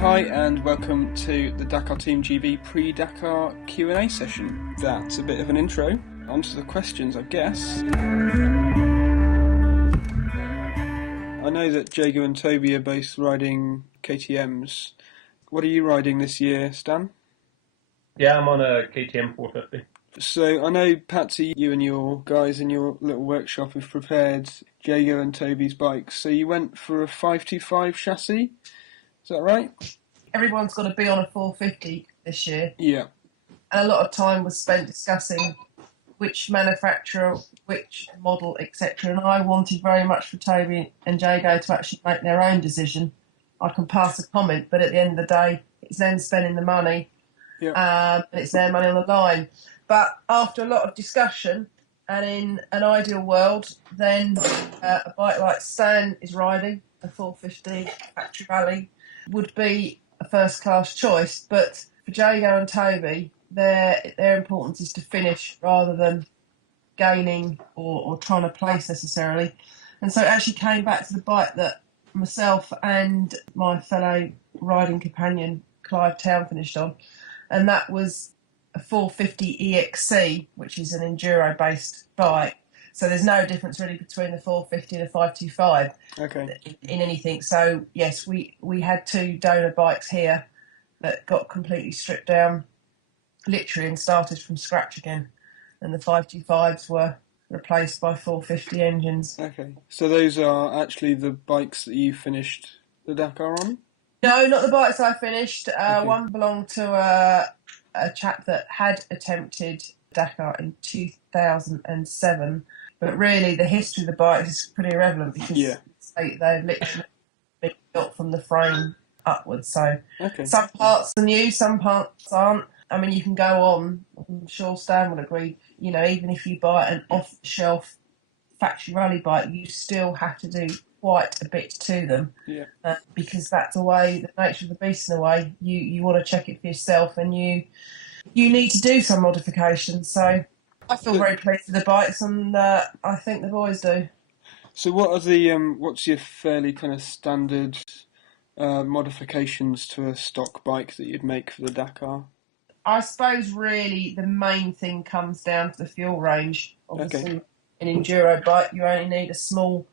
Hi and welcome to the DakarTeamGB Pre-Dakar Q&A session. That's a bit of an intro. On to the questions, I guess. I know that Jago and Toby are both riding KTMs. What are you riding this year, Stan? Yeah, I'm on a KTM 450. So I know, Patsy, you and your guys in your little workshop have prepared Jago and Toby's bikes. So you went for a 525 chassis, is that right? Everyone's got to be on a 450 this year. Yeah. And a lot of time was spent discussing which manufacturer, which model, etc. And I wanted very much for Toby and Jago to actually make their own decision. I can pass a comment, but at the end of the day, it's them spending the money, and it's their money on the line. But after a lot of discussion, and in an ideal world, then a bike like Stan is riding, a 450 factory rally, would be a first-class choice. But for Jago and Toby, their importance is to finish rather than gaining or trying to place necessarily. And so it actually came back to the bike that myself and my fellow riding companion, Clive Town, finished on. And that was a 450 EXC, which is an enduro-based bike. So there's no difference really between the 450 and the 525 in anything. So yes, we had two donor bikes here that got completely stripped down, literally, and started from scratch again. And the 525s were replaced by 450 engines. Okay, so those are actually the bikes that you finished the Dakar on? No, not the bikes I finished. One belonged to a chap that had attempted Dakar in 2007. But really, the history of the bikes is pretty irrelevant because they've literally been built from the frame upwards. So some parts are new, some parts aren't. I mean, you can go on, I'm sure Stan would agree, you know, even if you buy an off-the-shelf factory rally bike, you still have to do quite a bit to them. Because that's the way, the nature of the beast in a way. You want to check it for yourself, and you need to do some modifications. So I feel very pleased with the bikes, and I think the boys do. So what are the what's your fairly kind of standard modifications to a stock bike that you'd make for the Dakar? I suppose really the main thing comes down to the fuel range. Obviously, an enduro bike, you only need a small,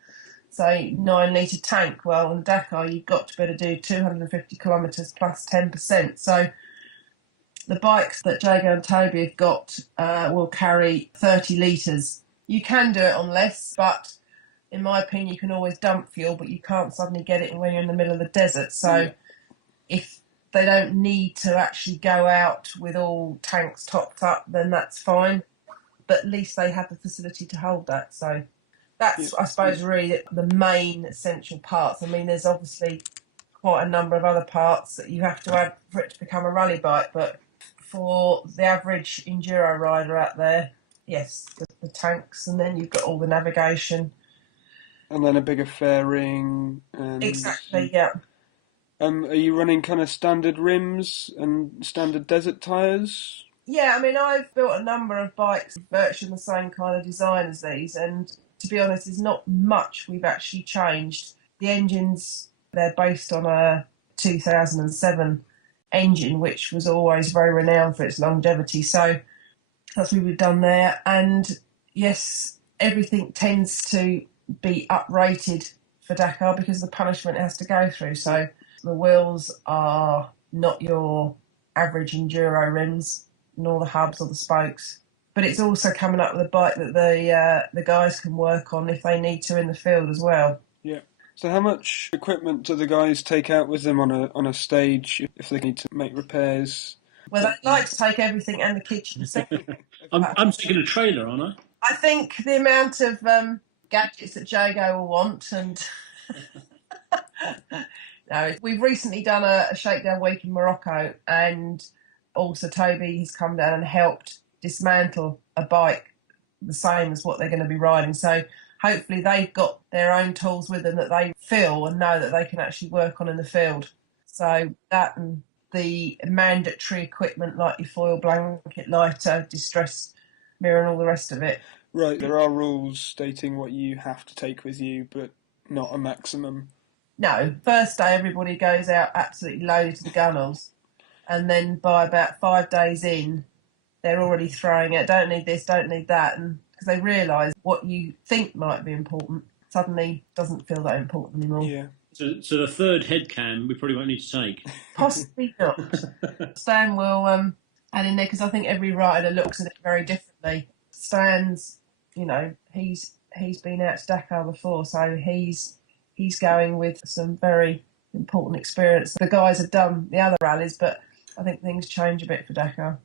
say, 9-litre tank. Well, on Dakar, you've got to be able to do 250 kilometres plus 10%. So the bikes that Jago and Toby have got will carry 30 litres. You can do it on less, but in my opinion, you can always dump fuel, but you can't suddenly get it when you're in the middle of the desert. So if they don't need to actually go out with all tanks topped up, then that's fine. But at least they have the facility to hold that. So that's, I suppose, really the main essential parts. I mean, there's obviously quite a number of other parts that you have to add for it to become a rally bike. But for the average enduro rider out there, yes, the tanks, and then you've got all the navigation. And then a bigger fairing. Exactly, yeah. Are you running kind of standard rims and standard desert tyres? Yeah, I mean, I've built a number of bikes virtually the same kind of design as these, and to be honest, there's not much we've actually changed. The engines, they're based on a 2007 engine, which was always very renowned for its longevity, so that's what we've done there. And yes, everything tends to be uprated for Dakar because of the punishment it has to go through. So the wheels are not your average enduro rims, nor the hubs or the spokes. But it's also coming up with a bike that the guys can work on if they need to in the field as well. Yeah. So how much equipment do the guys take out with them on a stage if they need to make repairs? Well, they like to take everything and the kitchen. I'm taking a trailer, aren't I? I think the amount of gadgets that Jago will want, and no, we've recently done a shakedown week in Morocco, and also Toby has come down and helped dismantle a bike the same as what they're going to be riding. So hopefully they've got their own tools with them that they feel and know that they can actually work on in the field. So that and the mandatory equipment like your foil blanket, lighter, distress mirror and all the rest of it. Right, there are rules stating what you have to take with you, but not a maximum. No, first day everybody goes out absolutely loaded to the gunnels, and then by about 5 days in, they're already throwing out, don't need this, don't need that, and because they realise what you think might be important suddenly doesn't feel that important anymore. Yeah. So the third head cam we probably won't need to take. Possibly not. Stan will add in there because I think every rider looks at it very differently. Stan's, you know, he's been out to Dakar before, so he's going with some very important experience. The guys have done the other rallies, but I think things change a bit for Dakar.